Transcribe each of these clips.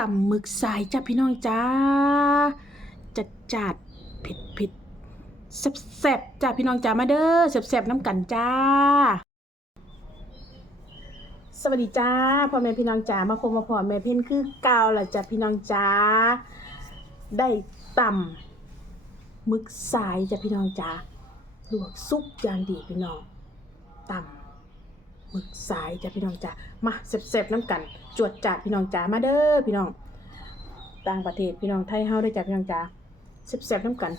ตำหมึกสายจ้ะพี่น้องจ้า จัดจัดเผ็ดเผ็ดแซ่บแซ่บจ้ะพี่น้องจ้ามาเด้อแซ่บแซ่บน้ำกันจ้า สวัสดีจ้าพ่อแม่พี่น้องจ้ามาพบมาพอแม่เพ่นคือเก่าล่ะจ้ะพี่น้องจ้า ได้ตำหมึกสายจ้ะพี่น้องจ้าลวกซุปอย่างดีพี่น้องตำ หมึกสายจ้ะพี่น้องจ้ามาแซ่บๆน้ำกัน จวดจัดพี่น้องจ้ามาเด้อพี่น้อง ต่างประเทศพี่น้องไทยเฮาได้จ้ะพี่น้องจ้าแซ่บๆน้ำกัน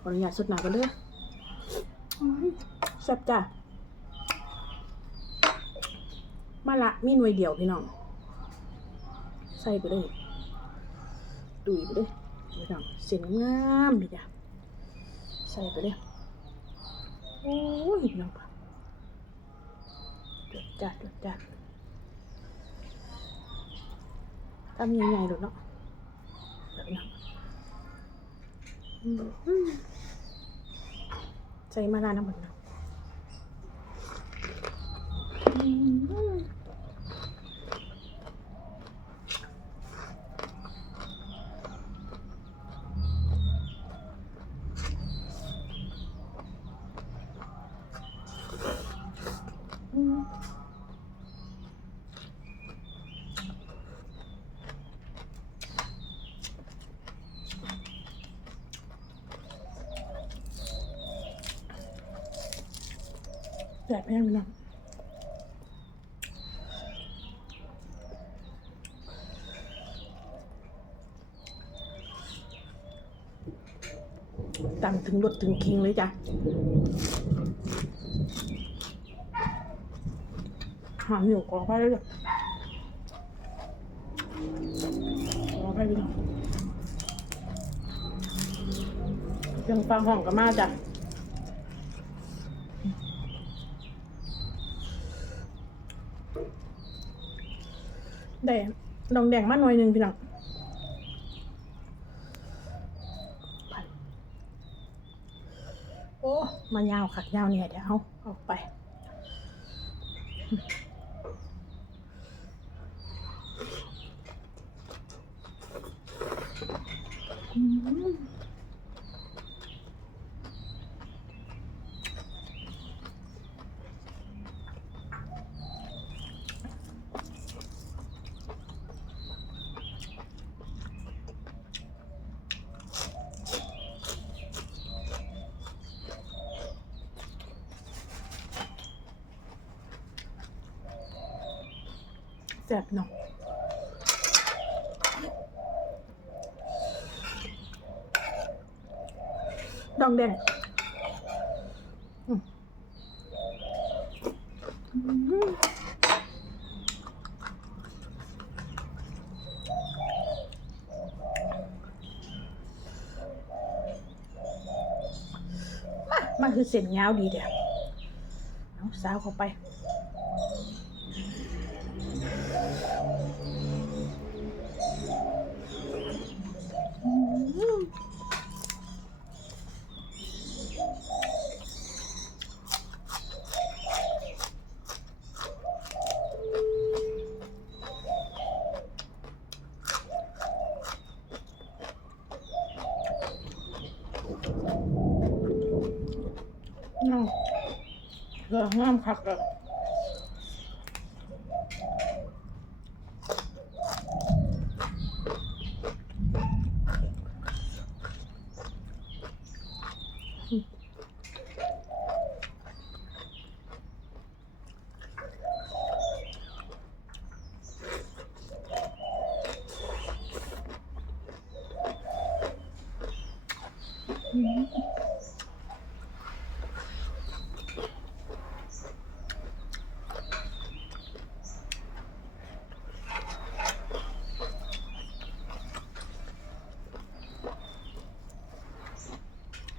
ขออนุญาตสดหนากันเด้อแซ่บจ้ามาละมีหน่วยเดียวพี่น้อง ใส่ไปเลยดุยไปเลยพี่น้องเสียงงามพี่จ้ะใส่ไปเลยโอ้ยพี่น้องปะ จดจัดจดจัดทำยังไงหรอเนาะแบบนั้นอืมใส่มาลาน้ำมันนะ แสบแห้งพี่น้งถึงรถถึงคิงเลยจ้ะหาอยู่กอไปเลยจ้ะกอไปพี่น้องเครื่องฟังห้องกับมาจ้ะ แต่ดองแดงมาหน่อยหนึ่งพี่น้องไปโอ้ มายาวขักยาวเนี่ยเดี๋ยวเอาออกไปอืม แซ่บเนาะดองแดงอืมอืมมามันคือเส้นยาวดีเดียวเอาสาวเข้าไป เกลืองามคักเลย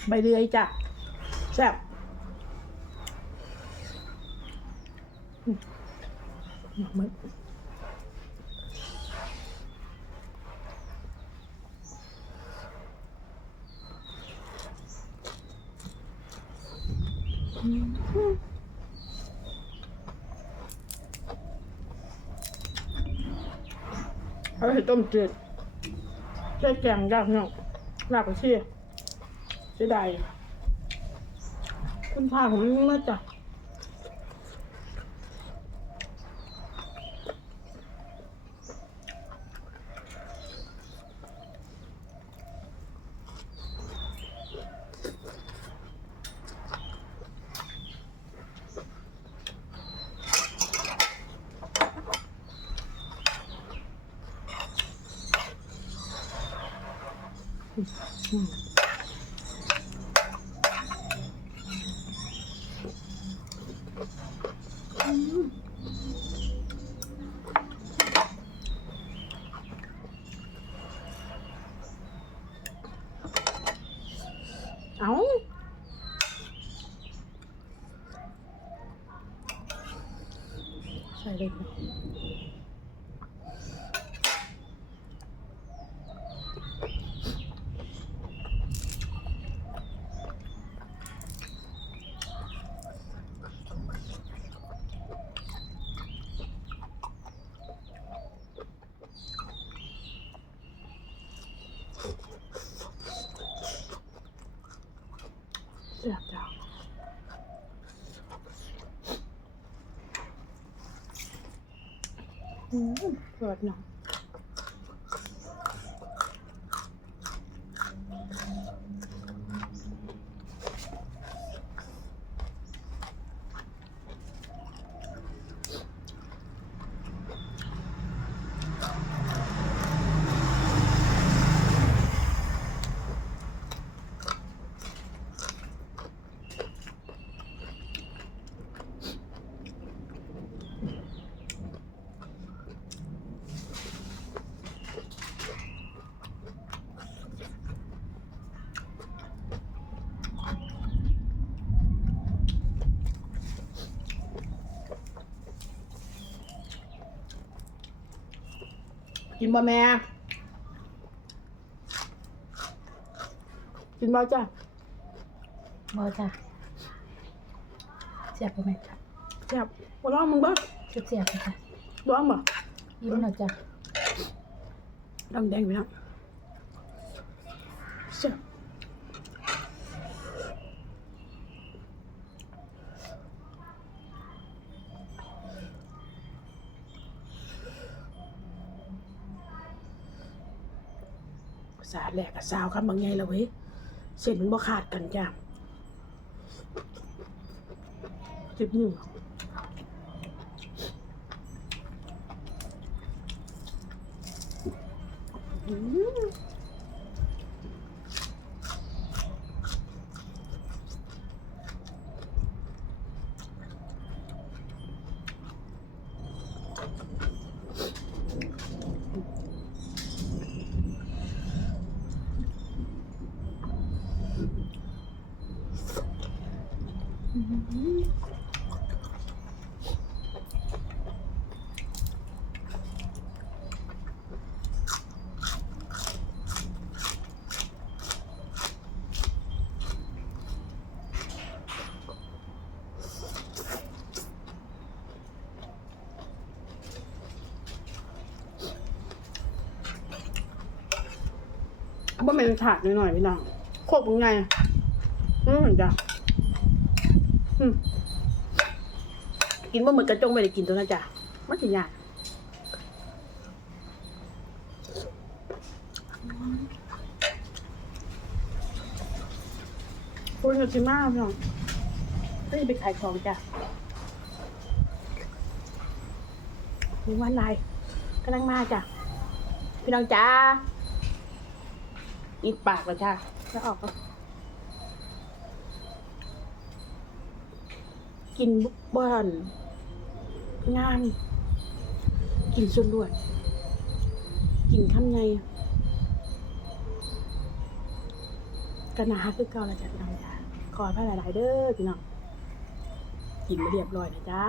ใบเดือยจ้ะแซ่บมมึกเอาไปต้มจืดใส่แกงยากเนาะลาบกระเชีย สียดายคุณพาผมมาจ้ะเอาใส่เลย ค่ะเสียบจ้ะ อืมเปิดหนอ กินบ่แม่ กินบ่จ้ะบอจ้ะเสียบไปไหมจ้ะแซ่บบ่ลองมึงบ่จุดเสียบไปจ้ะลองบ่ยิ้มหน่อยจ้ะ ดำแดงไปแล้วแซ่บ สาแหลกกับสาวคำบางไงละเว้ยเส้นมันบ่ขาดกันจ้ะสิบหนึ่งอืม บ่แม่นถาดหน่อยๆพี่น้องโคกเป็นไงอืมจ้ะอืมกินบ่เหมือนกระจงไม่ได้กินตัวนั้นจ้ะมันสิยากโอ้ยสิมากพี่น้องก็จะไปขายของจ้ะมีวันไรกำลังมาจ้ะพี่น้องจ้า อีกปากแล้วจ้าแล้วออกก็กินบุกบ้านงาม กินส่วนรวด กินข้างในกันนะฮะคือเก่าแล้วจ้ะพี่น้องจ้าขอพระหลาย ๆ เด้อพี่น้องกินมาเรียบร้อยนะจ้า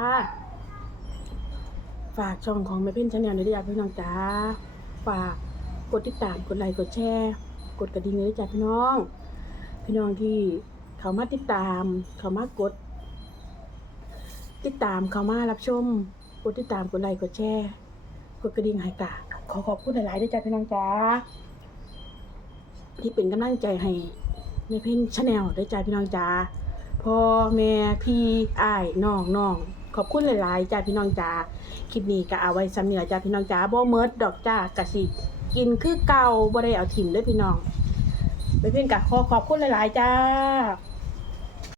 ฝากช่องของแม่เพ่นชาแนลด้วยจ้ะพี่น้องจ้าฝากกดติดตามกดไลค์กดแชร์ กดกระดิ่งเลยจ้ะพี่น้อง พี่น้องที่เขามาติดตาม เขามากด ติดตามเขามารับชม กดติดตามกดไลค์กดแชร์กดกระดิ่งใหายกาขอขอบคุณหลายๆด้วยจ้าพี่น้องจ้าที่เป็นกำลังใจให้ในเพนชาแนลด้วยจ้าพี่น้องจ้าพ่อแม่พี่อ้ายน้องน้องขอบคุณหลาย ๆ จ้าพี่น้องจ้าคลิปนี้ก็เอาไว้ซ้ำนี่ละจ้าพี่น้องจ้าบ่เมิดดอกจ้ากะสิ กินคือเก่าบ่ได้เอาถิ่มเด้วยพี่น้องไปเพื่อนกับขอขอบคุณหลาย ๆ จ้า